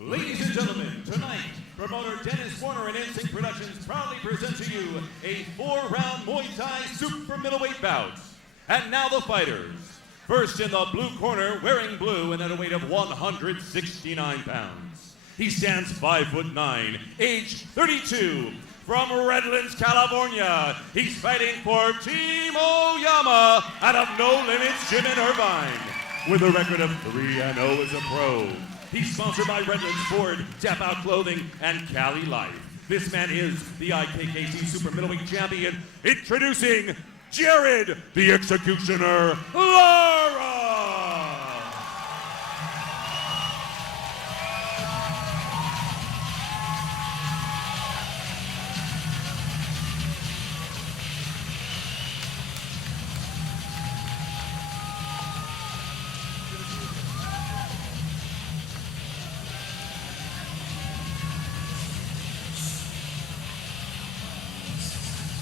Ladies and gentlemen, tonight, promoter Dennis Warner and NSYNC Productions proudly present to you a 4-round Muay Thai Super Middleweight Bout. And now the fighters. First in the blue corner, wearing blue and at a weight of 169 pounds. He stands 5'9", age 32, from Redlands, California. He's fighting for Team Oyama out of No Limits Gym in Irvine. With a record of 3-0 as a pro. He's sponsored by Redlands Ford, Tap Out Clothing, and Cali Life. This man is the IKKC Super Middleweight Champion. Introducing Jared, the Executioner Lara!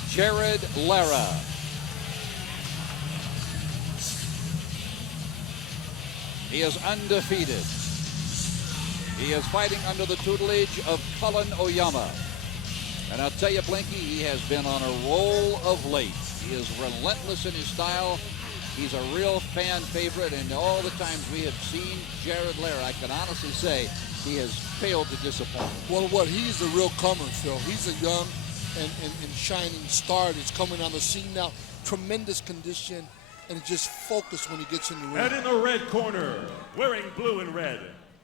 Jared Lara. He is undefeated. He is fighting under the tutelage of Cullen Oyama. And I'll tell you, Blinky, he has been on a roll of late. He is relentless in his style. He's a real fan favorite, and all the times we have seen Jared Lara, I can honestly say he has failed to disappoint. Well, he's a real comer, Phil. He's a young and shining star that's coming on the scene now. Tremendous condition and just focused when he gets in the ring. And in the red corner, wearing blue and red,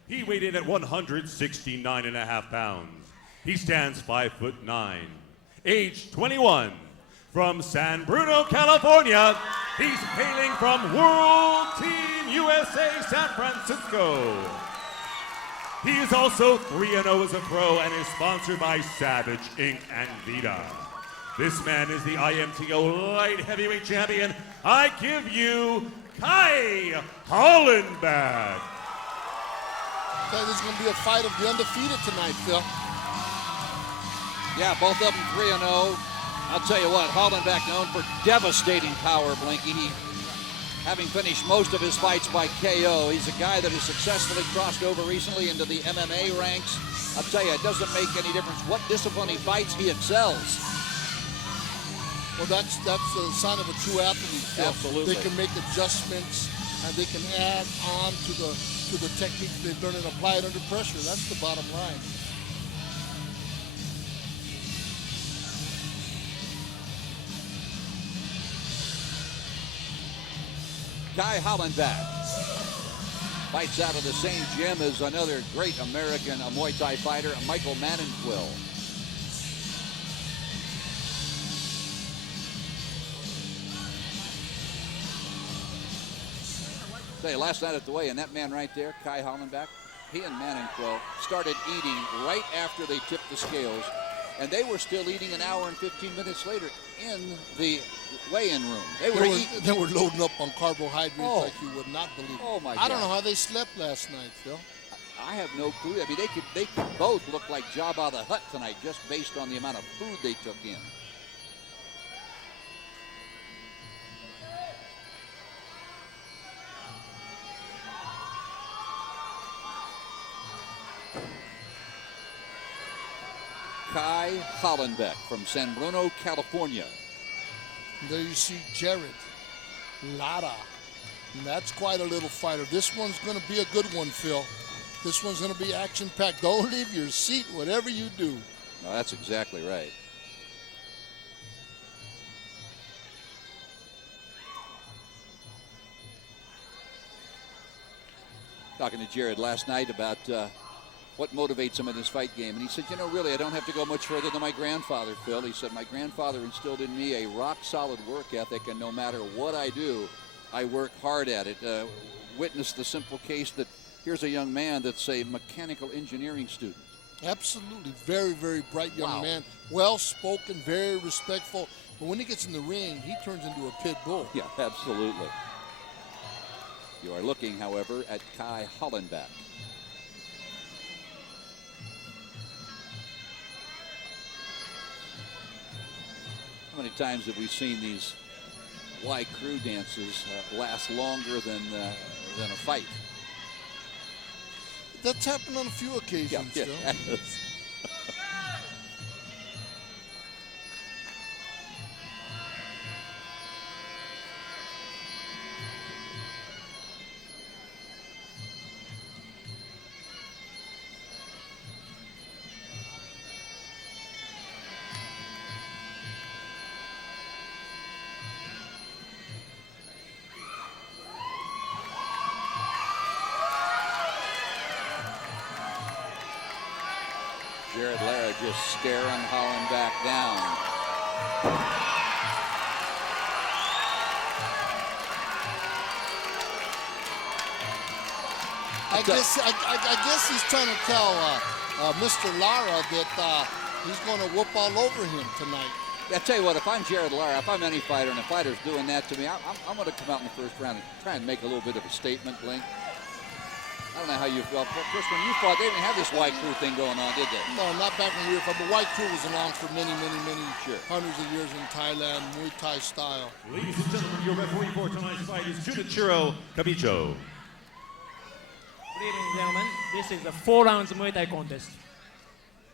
he weighed in at 169.5 pounds. He stands 5'9", age 21, from San Bruno, California. He's hailing from World Team USA San Francisco. He is also 3-0 as a pro and is sponsored by Savage Inc. and Vita. This man is the IMTO Light Heavyweight Champion. I give you Kai Hollenbeck. This is going to be a fight of the undefeated tonight, Phil. Yeah, both of them 3-0. I'll tell you what, Hollenbeck known for devastating power, Blinky. Having finished most of his fights by KO, he's a guy that has successfully crossed over recently into the MMA ranks. I'll tell you, it doesn't make any difference what discipline he fights, he excels. Well, that's the sign of a true athlete, Phil. Absolutely. They can make adjustments and they can add on to the technique they've learned and apply it under pressure. That's the bottom line. Kai Hollenbeck fights out of the same gym as another great American Muay Thai fighter, Michael Manninquill. Say, last night at the weigh-in, that man right there, Kai Hollenbeck, he and Manninquill started eating right after they tipped the scales, and they were still eating an hour and 15 minutes later in the weigh-in room. They were loading up on carbohydrates like you would not believe. Oh my God. I don't know how they slept last night, Phil. I have no clue. I mean, they could both look like Jabba the Hutt tonight just based on the amount of food they took in. Kai Hollenbeck from San Bruno, California. There you see Jared Lara. And that's quite a little fighter. This one's going to be a good one, Phil. This one's going to be action-packed. Don't leave your seat, whatever you do. No, that's exactly right. Talking to Jared last night about what motivates him in this fight game. And he said, you know, really, I don't have to go much further than my grandfather, Phil. He said, my grandfather instilled in me a rock-solid work ethic, and no matter what I do, I work hard at it. Witness the simple case that here's a young man that's a mechanical engineering student. Absolutely. Very, very bright young man. Well-spoken, very respectful. But when he gets in the ring, he turns into a pit bull. Yeah, absolutely. You are looking, however, at Kai Hollenbeck. How many times have we seen these Y crew dances last longer than a fight? That's happened on a few occasions, Yeah, Phil. yeah. Jared Lara just staring Hollenbeck down. I guess he's trying to tell Mr. Lara that he's going to whoop all over him tonight. I tell you what, if I'm Jared Lara, if I'm any fighter and a fighter's doing that to me, I'm going to come out in the first round and try and make a little bit of a statement, Blink. I don't know how you felt. Chris, when you fought, they didn't have this white crew thing going on, did they? No, not back when we were from. The white crew was along for many hundreds of years in Thailand, Muay Thai style. Ladies and gentlemen, your referee for tonight's fight is Junichiro Kabicho. Good evening, gentlemen. This is a 4 rounds Muay Thai contest.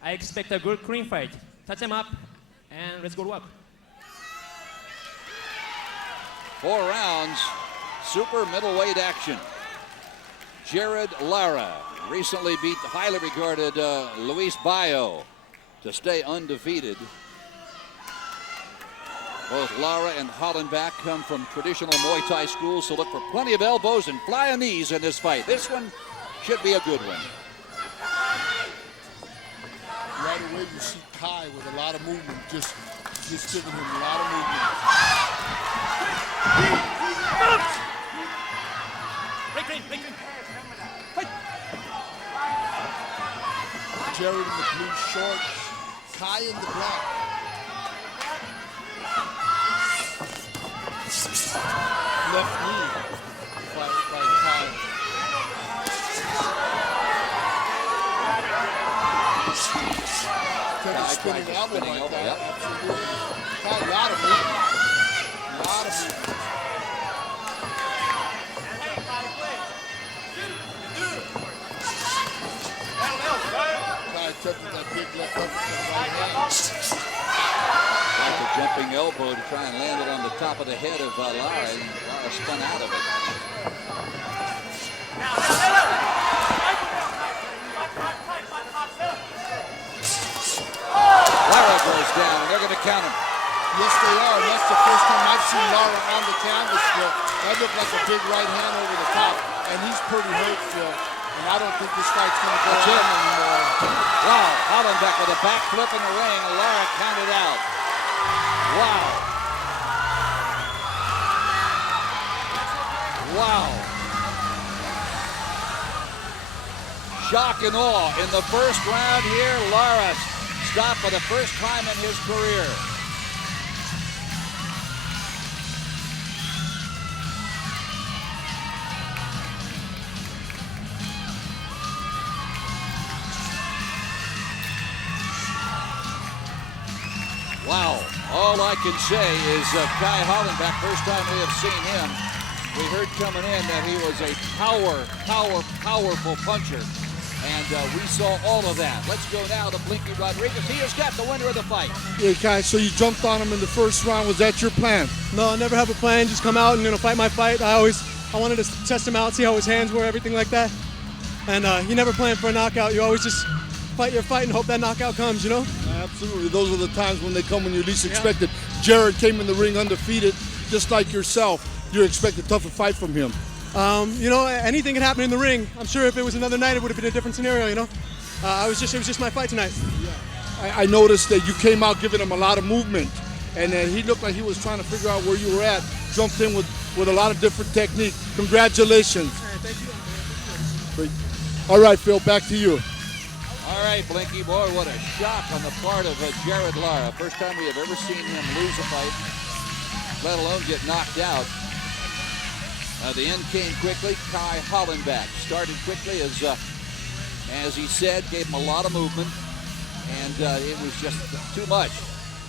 I expect a good clean fight. Touch him up, and let's go to work. 4 rounds, super middleweight action. Jared Lara recently beat the highly regarded Luis Bayo to stay undefeated. Both Lara and Hollenbeck come from traditional Muay Thai schools, so look for plenty of elbows and flying knees in this fight. This one should be a good one. Right away, you see Kai with a lot of movement, just giving him a lot of movement. Break. Jared in the blue shorts, Kai in the black. Left knee by Kai. Take a spinning elbow like that. Yep. Absolutely. Kai, a lot of movement. Attempted that big left uppercut right hand. That's a jumping elbow to try and land it on the top of the head of Lara, and Lara spun out of it. Lara goes down, and they're going to count him. Yes, they are, and that's the first time I've seen Lara on the canvas, Phil. That looked like a big right hand over the top, and he's pretty hurt, Phil. And I don't think this fight's going to go on anymore. Wow, Hollenbeck with a backflip in the ring, and Lara counted out. Wow. Wow. Shock and awe. In the first round here, Lara stopped for the first time in his career. Wow, all I can say is Kai Hollenbeck, first time we have seen him, we heard coming in that he was a powerful puncher, and we saw all of that. Let's go now to Blinky Rodriguez. He has got the winner of the fight. Yeah, Kai, so you jumped on him in the first round. Was that your plan? No, I never have a plan. Just come out and fight my fight. I wanted to test him out, see how his hands were, everything like that. And you never plan for a knockout. You always just fight your fight and hope that knockout comes, you know? Absolutely. Those are the times when they come when you least expect it. Jared came in the ring undefeated, just like yourself. You expect a tougher fight from him. Anything can happen in the ring. I'm sure if it was another night, it would have been a different scenario, you know? It was just my fight tonight. I noticed that you came out giving him a lot of movement, and he looked like he was trying to figure out where you were at. Jumped in with a lot of different technique. Congratulations. Thank you. All right, Phil, back to you. All right, Blinky, boy, what a shock on the part of Jared Lara. First time we have ever seen him lose a fight, let alone get knocked out. The end came quickly. Kai Hollenbeck started quickly, as he said, gave him a lot of movement, and it was just too much.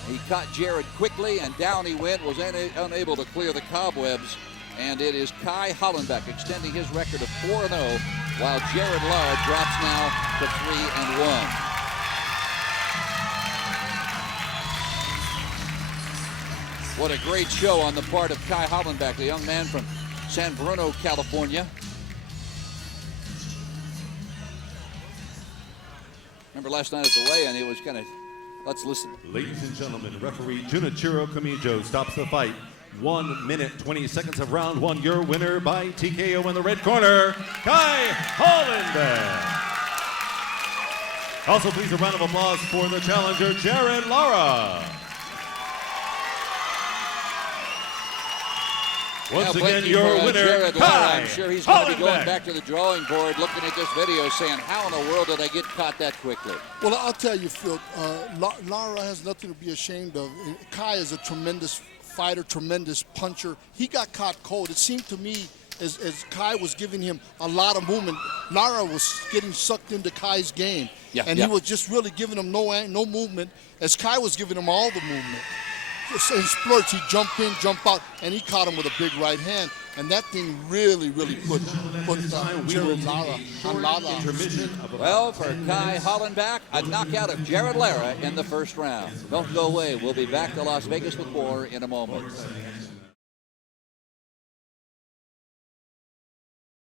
He caught Jared quickly, and down he went, was unable to clear the cobwebs, and it is Kai Hollenbeck extending his record of 4-0 while Jared Lara drops now to 3-1. What a great show on the part of Kai Hollenbeck, the young man from San Bruno, California. Remember last night at the weigh-in, he was kind of, let's listen. Ladies and gentlemen, referee Junichiro Kamijo stops the fight. 1 minute, 20 seconds of round one. Your winner by TKO in the red corner, Kai Hollenbeck. Also, please a round of applause for the challenger, Jared Lara. Once again, your winner, Jared Kai Lara. I'm sure he's going to be going Hollenbeck. back to the drawing board looking at this video saying, how in the world did I get caught that quickly? Well, I'll tell you, Phil, Lara has nothing to be ashamed of. Kai is a tremendous fighter, tremendous puncher. He got caught cold. It seemed to me as Kai was giving him a lot of movement, Lara was getting sucked into Kai's game. He was just really giving him no movement as Kai was giving him all the movement. Just in splurts, he'd jump in, jump out, and he caught him with a big right hand. And that thing really put Jared Lara on Lara. Well, for Kai Hollenbeck, a knockout of Jared Lara in the first round. Don't go away. We'll be back to Las Vegas with more in a moment.